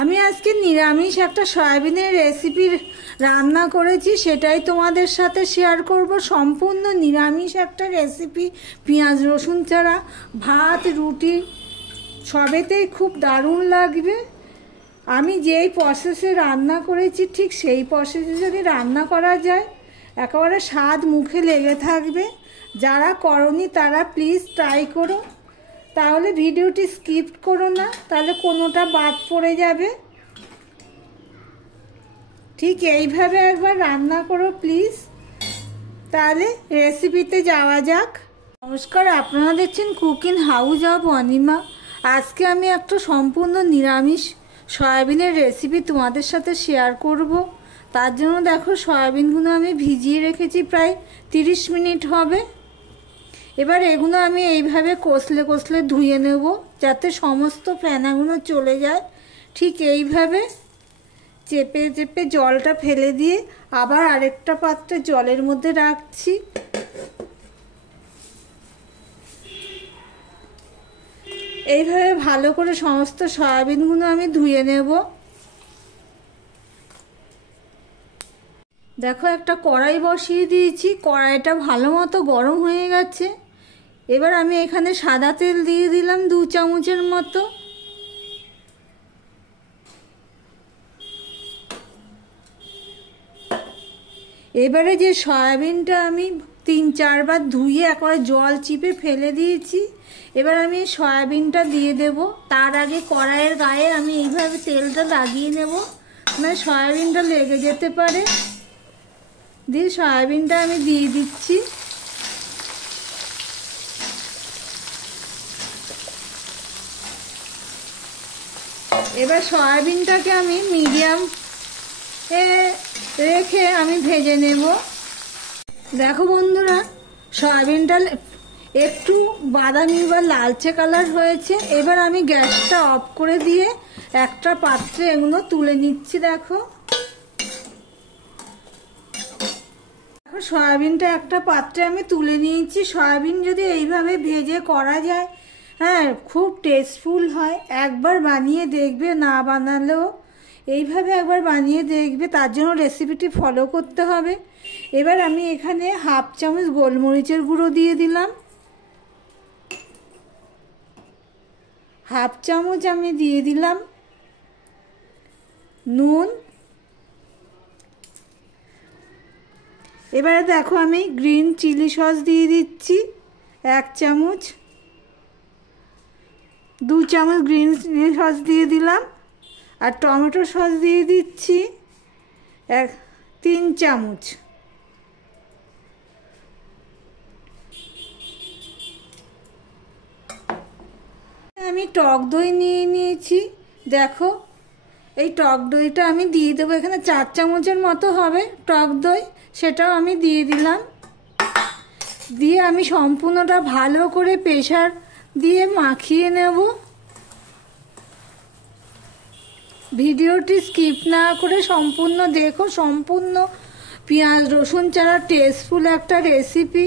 আমি আজকে নিরামিষ একটা সয়াবিনের রেসিপি রান্না করেছি, সেটাই তোমাদের সাথে শেয়ার করব। সম্পূর্ণ নিরামিষ একটা রেসিপি, পেঁয়াজ রসুন ছাড়া। ভাত রুটি সবেতেই খুব দারুণ লাগবে। আমি যেই প্রসেসে রান্না করেছি ঠিক সেই প্রসেসে যদি রান্না করা যায় একেবারে স্বাদ মুখে লেগে থাকবে। যারা করনি তারা প্লিজ ট্রাই করো, তাহলে ভিডিওটি স্কিপ করো না, তাহলে কোনোটা বাদ পড়ে যাবে। ঠিক এইভাবে একবার রান্না করো প্লিজ। তাহলে রেসিপিতে যাওয়া যাক। নমস্কার, আপনারা দেখছেন কুকিং হাউস অফ অনিমা। আজকে আমি একটা সম্পূর্ণ নিরামিষ সয়াবিনের রেসিপি তোমাদের সাথে শেয়ার করব। তার জন্য দেখো সয়াবিনগুলো আমি ভিজিয়ে রেখেছি, প্রায় 30 মিনিট হবে। এবার এগুলো আমি এইভাবে কষলে কষলে ধুয়ে নেব, যাতে সমস্ত ফেনাগুলো চলে যায়। ঠিক এইভাবে চেপে চেপে জলটা ফেলে দিয়ে আবার আরেকটা পাত্রে জলের মধ্যে রাখছি। এইভাবে ভালো করে সমস্ত সয়াবিনগুলো আমি ধুয়ে নেব। দেখো একটা কড়াই বসিয়ে দিয়েছি, কড়াইটা ভালো মতো গরম হয়ে গেছে। এবার আমি এখানে সাদা তেল দিয়ে দিলাম 2 চামচের মতো। এবারে যে সয়াবিনটা আমি 3-4 বার ধুয়ে একবারে জল চিপে ফেলে দিয়েছি, এবার আমি সয়াবিনটা দিয়ে দেব। তার আগে কড়াইয়ের গায়ে আমি এইভাবে তেলটা লাগিয়ে নেব, মানে সয়াবিনটা লেগে যেতে পারে। দিয়ে সয়াবিনটা আমি দিয়ে দিচ্ছি। এবার সয়াবিনটাকে আমি মিডিয়াম রেখে আমি ভেজে নেব। দেখো বন্ধুরা, সয়াবিনটা একটু বাদামি বা লালচে কালার হয়েছে। এবার আমি গ্যাসটা অফ করে দিয়ে একটা পাত্রে এগুলো তুলে নিচ্ছি। দেখো সয়াবিনটা একটা পাত্রে আমি তুলে নিয়েছি। সয়াবিন যদি এইভাবে ভেজে করা যায়, হ্যাঁ, খুব টেস্টফুল হয়। একবার বানিয়ে দেখবে, না বানালেও এইভাবে একবার বানিয়ে দেখবে। তার জন্য রেসিপিটি ফলো করতে হবে। এবার আমি এখানে 1/2 চামচ গোলমরিচের গুঁড়ো দিয়ে দিলাম, 1/2 চামচ আমি দিয়ে দিলাম নুন। এবারে দেখো আমি গ্রিন চিলি সস দিয়ে দিচ্ছি 1 চামচ, 2 চামচ গ্রিন চিলি সস দিয়ে দিলাম। আর টমেটো সস দিয়ে দিচ্ছি 3 চামচ। আমি টক দই নিয়ে নিয়েছি। দেখো এই টক দইটা আমি দিয়ে দেবো এখানে 4 চামচের মতো হবে টক দই, সেটাও আমি দিয়ে দিলাম। দিয়ে আমি সম্পূর্ণটা ভালো করে প্রেসার দিয়ে মাখিয়ে নেব। ভিডিওটি স্কিপ না করে সম্পূর্ণ দেখো। সম্পূর্ণ পেঁয়াজ রসুন ছাড়া টেস্টফুল একটা রেসিপি।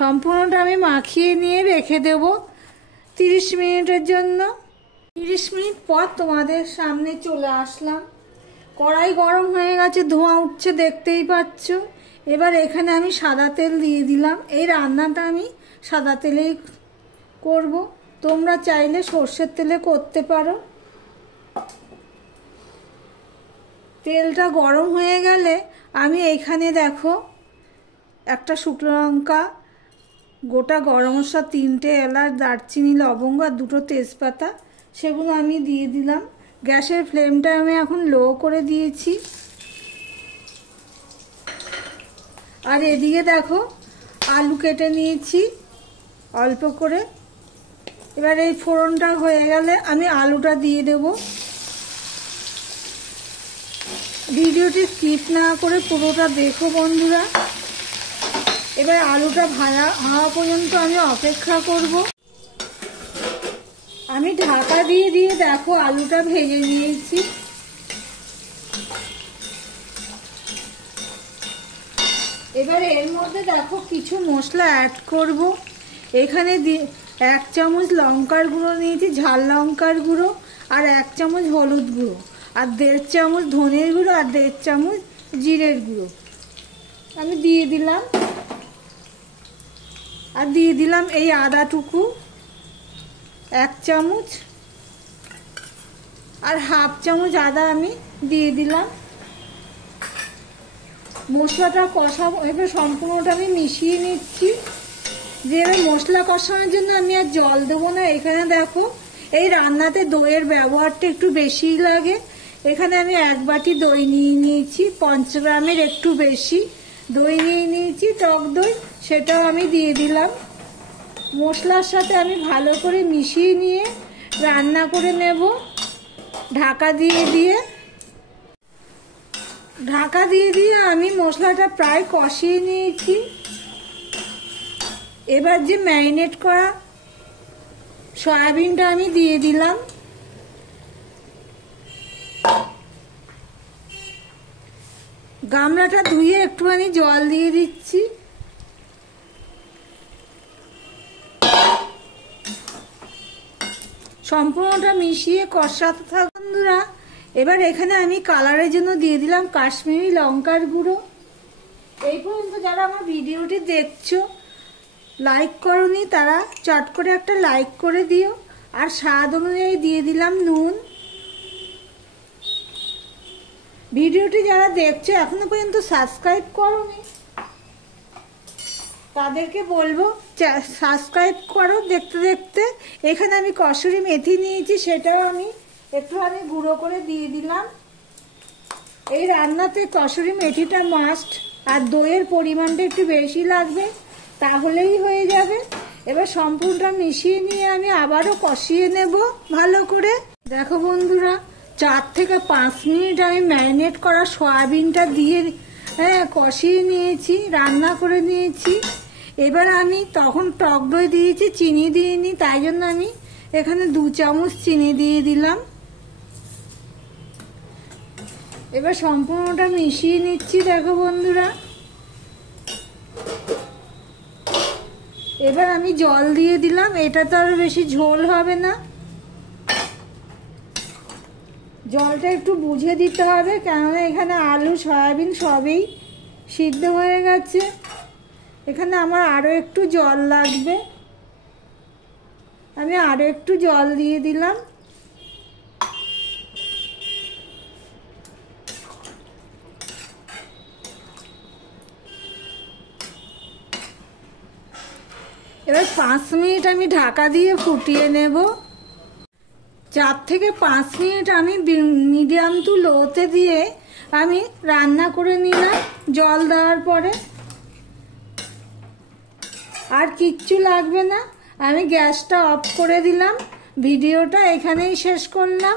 সম্পূর্ণটা আমি মাখিয়ে নিয়ে রেখে দেব 30 মিনিটের জন্য। 30 মিনিট পর তোমাদের সামনে চলে আসলাম। কড়াই গরম হয়ে গেছে, ধোঁয়া উঠছে, দেখতেই পাচ্ছ। এবার এখানে আমি সাদা তেল দিয়ে দিলাম। এই রান্নাটা আমি সাদা তেলেই করব, তোমরা চাইলে সর্ষের তেলে করতে পারো। তেলটা গরম হয়ে গেলে আমি এইখানে দেখো একটা শুকনো লঙ্কা, গোটা গরম মশলা, 3টে এলাচ, দারচিনি, লবঙ্গ আর 2টো তেজপাতা, সেগুলো আমি দিয়ে দিলাম। গ্যাসের ফ্লেমটা আমি এখন লো করে দিয়েছি। আর এদিকে দেখো আলু কেটে নিয়েছি অল্প করে। এবার এই ফোড়নটা হয়ে গেলে আমি আলুটা দিয়ে দেব। ভিডিওটি স্কিপ না করে পুরোটা দেখো বন্ধুরা। এবার আলুটা ভাজা হওয়া পর্যন্ত আমি অপেক্ষা করব। আমি ঢাকা দিয়ে দিয়ে দেখো আলুটা ভেজে নিয়েছি। এবার এর মধ্যে দেখো কিছু মশলা অ্যাড করব। এখানে 1 চামচ লঙ্কার গুঁড়ো নিয়েছি, ঝাল লঙ্কার গুঁড়ো, আর 1 চামচ হলুদ গুঁড়ো, আর 1.5 চামচ ধনের গুঁড়ো, আর 1.5 চামচ জিরের গুঁড়ো আমি দিয়ে দিলাম। আর দিয়ে দিলাম এই আদাটুকু 1 চামচ, আর 1/2 চামচ আদা আমি দিয়ে দিলাম। মশলাটা কষাবো, এবার সম্পূর্ণটা আমি মিশিয়ে নিচ্ছি। যে মশলা কষানোর জন্য আমি আর জল দেবো না। এখানে দেখো এই রান্নাতে দইয়ের ব্যবহারটা একটু বেশিই লাগে। এখানে আমি 1 বাটি দই নিয়ে নিয়েছি, 5 গ্রামের একটু বেশি দই নিয়ে নিয়েছি, টক দই, সেটাও আমি দিয়ে দিলাম। মশলার সাথে আমি ভালো করে মিশিয়ে নিয়ে রান্না করে নেব। ঢাকা দিয়ে দিয়ে আমি মশলাটা প্রায় কষিয়ে নিয়েছি। এবার যে ম্যারিনেট করা সয়াবিনটা আমি দিয়ে দিলাম। গামলাটা ধুয়ে একটুখানি জল দিয়ে দিচ্ছি। সম্পূর্ণটা মিশিয়ে কষাতে থাক বন্ধুরা। এবার এখানে আমি কালারের জন্য দিয়ে দিলাম কাশ্মীরি লঙ্কার গুঁড়ো। এই পর্যন্ত যারা আমার ভিডিওটি দেখছো, লাইক করনি তারা চট করে একটা লাইক করে দিও। আর স্বাদ অনুযায়ী দিয়ে দিলাম নুন। ভিডিওটি যারা দেখছো এখনো পর্যন্ত সাবস্ক্রাইব করোনি, তাদেরকে বলবো সাবস্ক্রাইব করো দেখতে দেখতে। এখানে আমি কসুরি মেথি নিয়েছি, সেটাও আমি একটুখানি গুঁড়ো করে দিয়ে দিলাম। এই রান্নাতে কসুরি মেথিটা মাস্ট, আর দইয়ের পরিমাণটা একটু বেশি লাগবে, তাহলেই হয়ে যাবে। এবার সম্পূর্ণটা মিশিয়ে নিয়ে আমি আবারও কষিয়ে নেব ভালো করে। দেখো বন্ধুরা, 4 থেকে 5 মিনিট আমি ম্যারিনেট করা সয়াবিনটা দিয়ে কষিয়ে নিয়েছি, রান্না করে নিয়েছি। এবার আমি তখন টক দই দিয়েছি, চিনি দিইনি, তাই জন্য আমি এখানে 2 চামচ চিনি দিয়ে দিলাম। এবার সম্পূর্ণটা মিশিয়ে নিচ্ছি। দেখো বন্ধুরা, এবার আমি জল দিয়ে দিলাম। এটা তো আরো বেশি ঝোল হবে না, জলটা একটু বুঝে দিতে হবে, কেননা এখানে আলু সয়াবিন সবই সিদ্ধ হয়ে গেছে। এখানে আমার আরো একটু জল লাগবে, আমি আরো একটু জল দিয়ে দিলাম। এবার 5 মিনিট আমি ঢাকা দিয়ে ফুটিয়ে নেব। 4 থেকে 5 মিনিট আমি মিডিয়াম টু লোতে দিয়ে আমি রান্না করে নিলাম জল দেওয়ার পরে। আর কিচ্ছু লাগবে না, আমি গ্যাসটা অফ করে দিলাম। ভিডিওটা এখানেই শেষ করলাম।